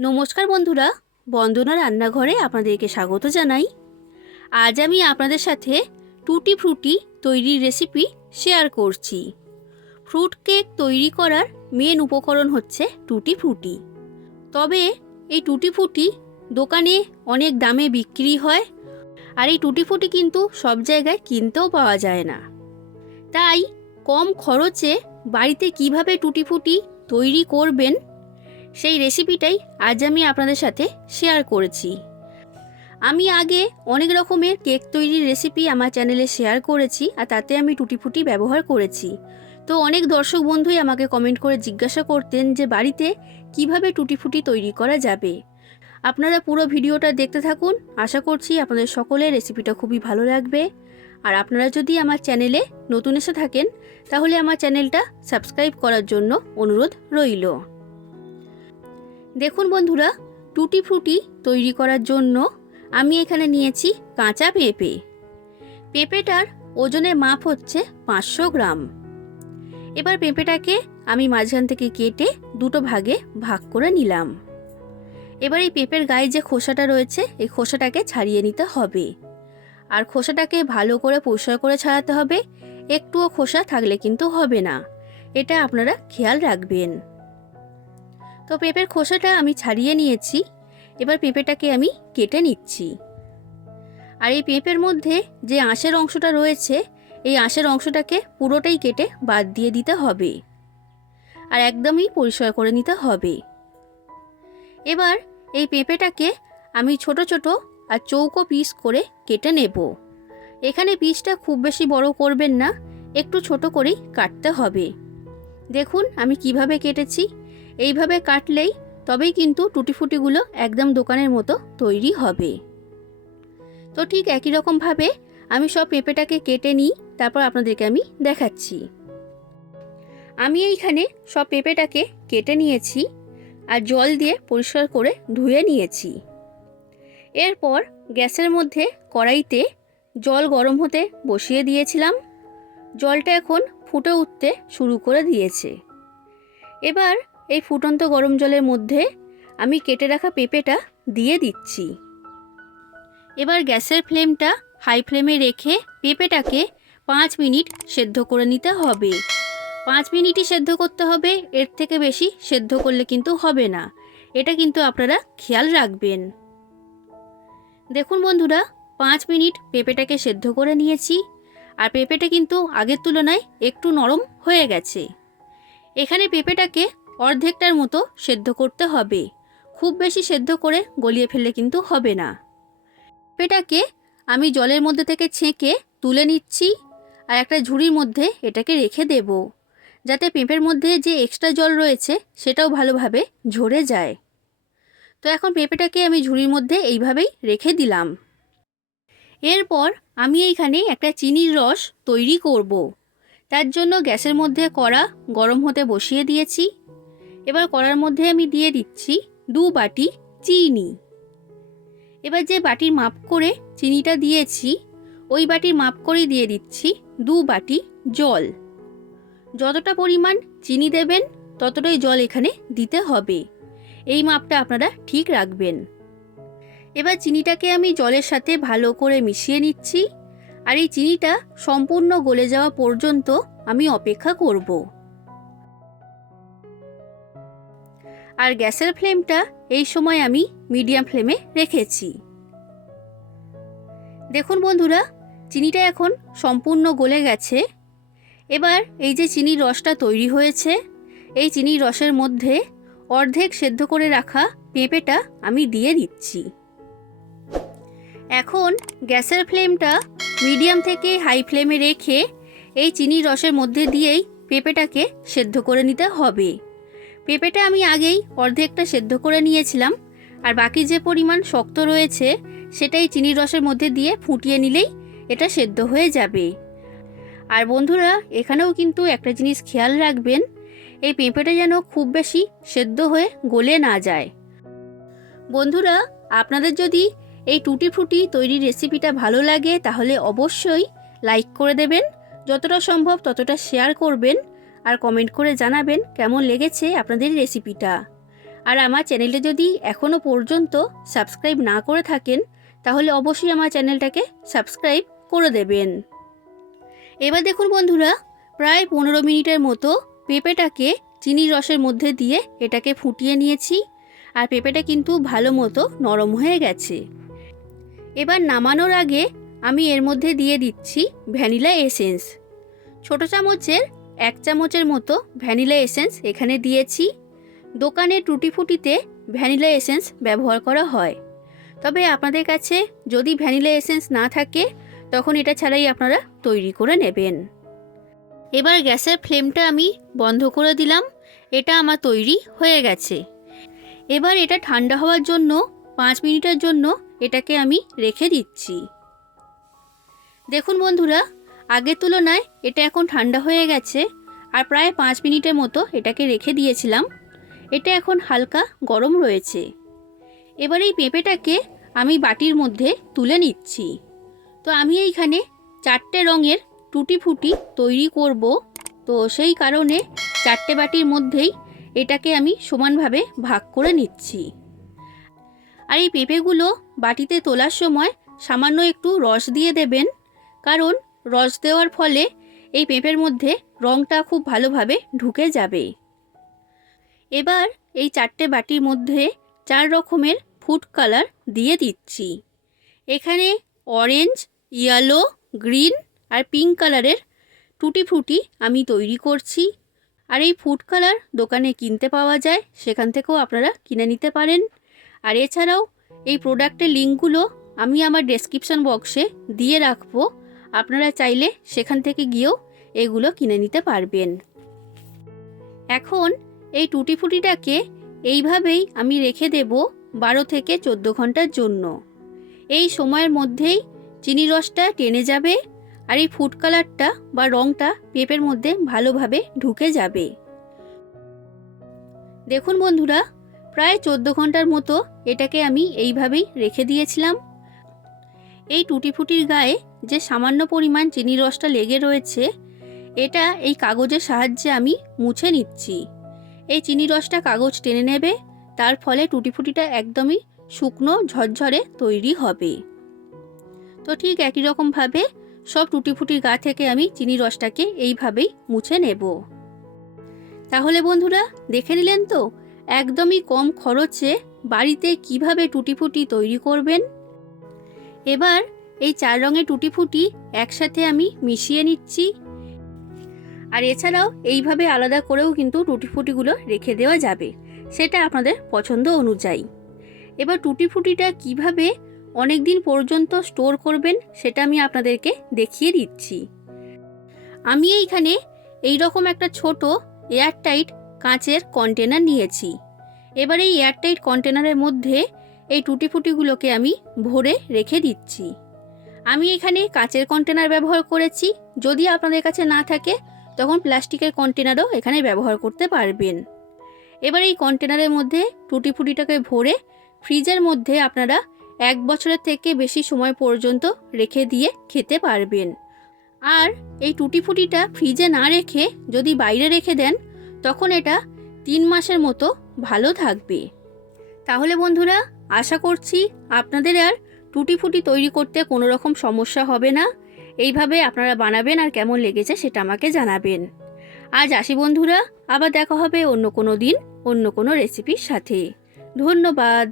নমস্কার বন্ধুরা, বন্দনা রান্নাঘরে আপনাদেরকে স্বাগত জানাই। আজ আমি আপনাদের সাথে টুটি ফ্রুটি তৈরির রেসিপি শেয়ার করছি। ফ্রুট কেক তৈরি করার মেন উপকরণ হচ্ছে টুটি ফ্রুটি। তবে এই টুটি ফ্রুটি দোকানে অনেক দামে বিক্রি হয়, আর এই টুটি ফ্রুটি কিন্তু সব জায়গায় কিনতেও পাওয়া যায় না। তাই কম খরচে বাড়িতে কিভাবে টুটি ফ্রুটি তৈরি করবেন সেই রেসিপিটাই আজ আমি আপনাদের সাথে শেয়ার করেছি। আমি আগে অনেক রকমের কেক তৈরির রেসিপি আমার চ্যানেলে শেয়ার করেছি, আর তাতে আমি টুটি ফ্রুটি ব্যবহার করেছি। তো অনেক দর্শক বন্ধুই আমাকে কমেন্ট করে জিজ্ঞাসা করতেন যে বাড়িতে কিভাবে টুটি ফ্রুটি তৈরি করা যাবে। আপনারা পুরো ভিডিওটা দেখতে থাকুন, আশা করছি আপনাদের সকলের রেসিপিটা খুবই ভালো লাগবে। আর আপনারা যদি আমার চ্যানেলে নতুন এসে থাকেন তাহলে আমার চ্যানেলটা সাবস্ক্রাইব করার জন্য অনুরোধ রইল। দেখুন বন্ধুরা, টুটি ফ্রুটি তৈরি করার জন্য আমি এখানে নিয়েছি কাঁচা পেঁপে। পেঁপেটার ওজনের মাপ হচ্ছে 500 গ্রাম। এবার পেঁপেটাকে আমি মাঝখান থেকে কেটে দুটো ভাগে ভাগ করে নিলাম। এবার এই পেঁপের গায়ে যে খোসাটা রয়েছে এই খোসাটাকে ছাড়িয়ে নিতে হবে, আর খোসাটাকে ভালো করে পরিষ্কার করে ছাড়াতে হবে। একটুও খোসা থাকলে কিন্তু হবে না, এটা আপনারা খেয়াল রাখবেন। তো পেঁপের খোসাটা আমি ছাড়িয়ে নিয়েছি। এবার পেঁপেটাকে আমি কেটে নিচ্ছি। আর এই পেঁপের মধ্যে যে আঁশের অংশটা রয়েছে এই আঁশের অংশটাকে পুরোটাই কেটে বাদ দিয়ে দিতে হবে, আর একদমই পরিষ্কার করে নিতে হবে। এবার এই পেঁপেটাকে আমি ছোট ছোট আর চৌকো পিস করে কেটে নেব। এখানে পিসটা খুব বেশি বড় করবেন না, একটু ছোট করেই কাটতে হবে। দেখুন আমি কিভাবে কেটেছি। এইভাবে কাটলেই তবেই কিন্তু টুটি ফুটিগুলো একদম দোকানের মতো তৈরি হবে। তো ঠিক একই রকমভাবে আমি সব পেঁপেটাকে কেটে নিই, তারপর আপনাদেরকে আমি দেখাচ্ছি। আমি এইখানে সব পেঁপেটাকে কেটে নিয়েছি আর জল দিয়ে পরিষ্কার করে ধুয়ে নিয়েছি। এরপর গ্যাসের মধ্যে কড়াইতে জল গরম হতে বসিয়ে দিয়েছিলাম। জলটা এখন ফুটে উঠতে শুরু করে দিয়েছে। এবার এই ফুটন্ত গরম জলের মধ্যে আমি কেটে রাখা পেঁপেটা দিয়ে দিচ্ছি। এবার গ্যাসের ফ্লেমটা হাই ফ্লেমে রেখে পেঁপেটাকে 5 মিনিট সেদ্ধ করে নিতে হবে। 5 মিনিটই সেদ্ধ করতে হবে, এর থেকে বেশি সেদ্ধ করলে কিন্তু হবে না, এটা কিন্তু আপনারা খেয়াল রাখবেন। দেখুন বন্ধুরা, 5 মিনিট পেঁপেটাকে সেদ্ধ করে নিয়েছি, আর পেঁপেটা কিন্তু আগের তুলনায় একটু নরম হয়ে গেছে। এখানে পেঁপেটাকে অর্ধেকটার মতো সেদ্ধ করতে হবে, খুব বেশি সেদ্ধ করে গলিয়ে ফেললে কিন্তু হবে না। পেঁপেটাকে আমি জলের মধ্যে থেকে ছেঁকে তুলে নিচ্ছি, আর একটা ঝুড়ির মধ্যে এটাকে রেখে দেব, যাতে পেঁপের মধ্যে যে এক্সট্রা জল রয়েছে সেটাও ভালোভাবে ঝরে যায়। তো এখন পেঁপেটাকে আমি ঝুড়ির মধ্যে এইভাবেই রেখে দিলাম। এরপর আমি এইখানে একটা চিনির রস তৈরি করব। তার জন্য গ্যাসের মধ্যে কড়া গরম হতে বসিয়ে দিয়েছি। এবার কড়ার মধ্যে আমি দিয়ে দিচ্ছি 2 বাটি চিনি। এবার যে বাটির মাপ করে চিনিটা দিয়েছি ওই বাটির মাপ করেই দিয়ে দিচ্ছি 2 বাটি জল। যতটা পরিমাণ চিনি দেবেন ততটাই জল এখানে দিতে হবে, এই মাপটা আপনারা ঠিক রাখবেন। এবার চিনিটাকে আমি জলের সাথে ভালো করে মিশিয়ে নিচ্ছি, আর এই চিনিটা সম্পূর্ণ গলে যাওয়া পর্যন্ত আমি অপেক্ষা করব। আর গ্যাসের ফ্লেমটা এই সময় আমি মিডিয়াম ফ্লেমে রেখেছি। দেখুন বন্ধুরা, চিনিটা এখন সম্পূর্ণ গলে গেছে। এবার এই যে চিনির রসটা তৈরি হয়েছে এই চিনির রসের মধ্যে অর্ধেক সেদ্ধ করে রাখা পেঁপেটা আমি দিয়ে দিচ্ছি। এখন গ্যাসের ফ্লেমটা মিডিয়াম থেকে হাই ফ্লেমে রেখে এই চিনির রসের মধ্যে দিয়েই পেঁপেটাকে সেদ্ধ করে নিতে হবে। পেঁপেটা আমি আগেই অর্ধেকটা সেদ্ধ করে নিয়েছিলাম, আর বাকি যে পরিমাণ শক্ত রয়েছে সেটাই চিনির রসের মধ্যে দিয়ে ফুটিয়ে নিলেই এটা সেদ্ধ হয়ে যাবে। আর বন্ধুরা, এখানেও কিন্তু একটা জিনিস খেয়াল রাখবেন, এই পেঁপেটা যেন খুব বেশি সেদ্ধ হয়ে গলে না যায়। বন্ধুরা, আপনাদের যদি এই টুটি ফ্রুটি তৈরির রেসিপিটা ভালো লাগে তাহলে অবশ্যই লাইক করে দেবেন, যতটা সম্ভব ততটা শেয়ার করবেন, আর কমেন্ট করে জানাবেন কেমন লেগেছে আপনাদের রেসিপিটা। আর আমার চ্যানেলটা যদি এখনও পর্যন্ত সাবস্ক্রাইব না করে থাকেন তাহলে অবশ্যই আমার চ্যানেলটাকে সাবস্ক্রাইব করে দেবেন। এবার দেখুন বন্ধুরা, প্রায় 15 মিনিটের মতো পেঁপেটাকে চিনির রসের মধ্যে দিয়ে এটাকে ফুটিয়ে নিয়েছি। আর পেঁপেটা কিন্তু ভালো মতো নরম হয়ে গেছে। এবার নামানোর আগে আমি এর মধ্যে দিয়ে দিচ্ছি ভ্যানিলা এসেন্স। ছোটো চামচের 1 চামচের মতো ভ্যানিলা এসেন্স এখানে দিয়েছি। দোকানে টুটি ফুটিতে ভ্যানিলা এসেন্স ব্যবহার করা হয়, তবে আপনাদের কাছে যদি ভ্যানিলা এসেন্স না থাকে তখন এটা ছাড়াই আপনারা তৈরি করে নেবেন। এবার গ্যাসের ফ্লেমটা আমি বন্ধ করে দিলাম। এটা আমার তৈরি হয়ে গেছে। এবার এটা ঠান্ডা হওয়ার জন্য 5 মিনিটের জন্য এটাকে আমি রেখে দিচ্ছি। দেখুন বন্ধুরা, আগের তুলনায় এটা এখন ঠান্ডা হয়ে গেছে। আর প্রায় 5 মিনিটের মতো এটাকে রেখে দিয়েছিলাম। এটা এখন হালকা গরম রয়েছে। এবার এই পেঁপেটাকে আমি বাটির মধ্যে তুলে নিচ্ছি। তো আমি এইখানে 4টে রঙের টুটি ফুটি তৈরি করব, তো সেই কারণে 4টে বাটির মধ্যেই এটাকে আমি সমানভাবে ভাগ করে নিচ্ছি। আর এই পেঁপেগুলো বাটিতে তোলার সময় সামান্য একটু রস দিয়ে দেবেন, কারণ রস দেওয়ার ফলে এই পেঁপের মধ্যে রঙটা খুব ভালোভাবে ঢুকে যাবে। এবার এই 4টে বাটির মধ্যে 4 রকমের ফুড কালার দিয়ে দিচ্ছি। এখানে অরেঞ্জ, ইয়েলো, গ্রিন আর পিঙ্ক কালারের টুটি ফ্রুটি আমি তৈরি করছি। আর এই ফুড কালার দোকানে কিনতে পাওয়া যায়, সেখান থেকেও আপনারা কিনে নিতে পারেন। আর এছাড়াও এই প্রোডাক্টের লিঙ্কগুলো আমি আমার ডেসক্রিপশন বক্সে দিয়ে রাখবো, আপনারা চাইলে সেখান থেকে গিয়েও এগুলো কিনে নিতে পারবেন। এখন এই টুটি ফুটিটাকে এইভাবেই আমি রেখে দেব 12 থেকে 14 ঘন্টার জন্য। এই সময়ের মধ্যেই চিনি রসটা টেনে যাবে আর এই ফুড কালারটা বা রঙটা পেঁপের মধ্যে ভালোভাবে ঢুকে যাবে। দেখুন বন্ধুরা, প্রায় 14 ঘন্টার মতো এটাকে আমি এইভাবেই রেখে দিয়েছিলাম। এই টুটি ফুটির গায়ে যে সামান্য পরিমাণ চিনি রসটা লেগে রয়েছে, এটা এই কাগজের সাহায্যে আমি মুছে নিচ্ছি। এই চিনি রসটা কাগজ টেনে নেবে, তার ফলে টুটি ফুটিটা একদমই শুকনো ঝরঝরে তৈরি হবে। তো ঠিক একই রকমভাবে সব টুটি ফুটির গা থেকে আমি চিনি রসটাকে এইভাবেই মুছে নেব। তাহলে বন্ধুরা, দেখে নিলেন তো একদমই কম খরচে বাড়িতে কিভাবে টুটি ফুটি তৈরি করবেন। এবার এই 4 রঙের টুটি ফুটি একসাথে আমি মিশিয়ে নিচ্ছি। আর এছাড়াও এইভাবে আলাদা করেও কিন্তু টুটি ফুটিগুলো রেখে দেওয়া যাবে, সেটা আপনাদের পছন্দ অনুযায়ী। এবার টুটি ফুটিটা কিভাবে অনেক দিন পর্যন্ত স্টোর করবেন সেটা আমি আপনাদেরকে দেখিয়ে দিচ্ছি। আমি এইখানে এই রকম একটা ছোট এয়ারটাইট কাঁচের কন্টেনার নিয়েছি। এবার এই এয়ারটাইট কন্টেনারের মধ্যে এই টুটি ফুটিগুলোকে আমি ভরে রেখে দিচ্ছি। আমি এখানে কাঁচের কন্টেনার ব্যবহার করেছি, যদি আপনাদের কাছে না থাকে তখন প্লাস্টিকের কন্টেনারও এখানে ব্যবহার করতে পারবেন। এবার এই কন্টেনারের মধ্যে টুটি ফুটিটাকে ভরে ফ্রিজের মধ্যে আপনারা 1 বছরের থেকে বেশি সময় পর্যন্ত রেখে দিয়ে খেতে পারবেন। আর এই টুটি ফুটিটা ফ্রিজে না রেখে যদি বাইরে রেখে দেন তখন এটা 3 মাসের মতো ভালো থাকবে। তাহলে বন্ধুরা, আশা করছি আপনাদের আর টুটি ফুটি তৈরি করতে কোনো রকম সমস্যা হবে না। এইভাবে আপনারা বানাবেন আর কেমন লেগেছে সেটা আমাকে জানাবেন। আজ আসি বন্ধুরা, আবার দেখা হবে অন্য কোনো দিন অন্য কোনো রেসিপির সাথে। ধন্যবাদ।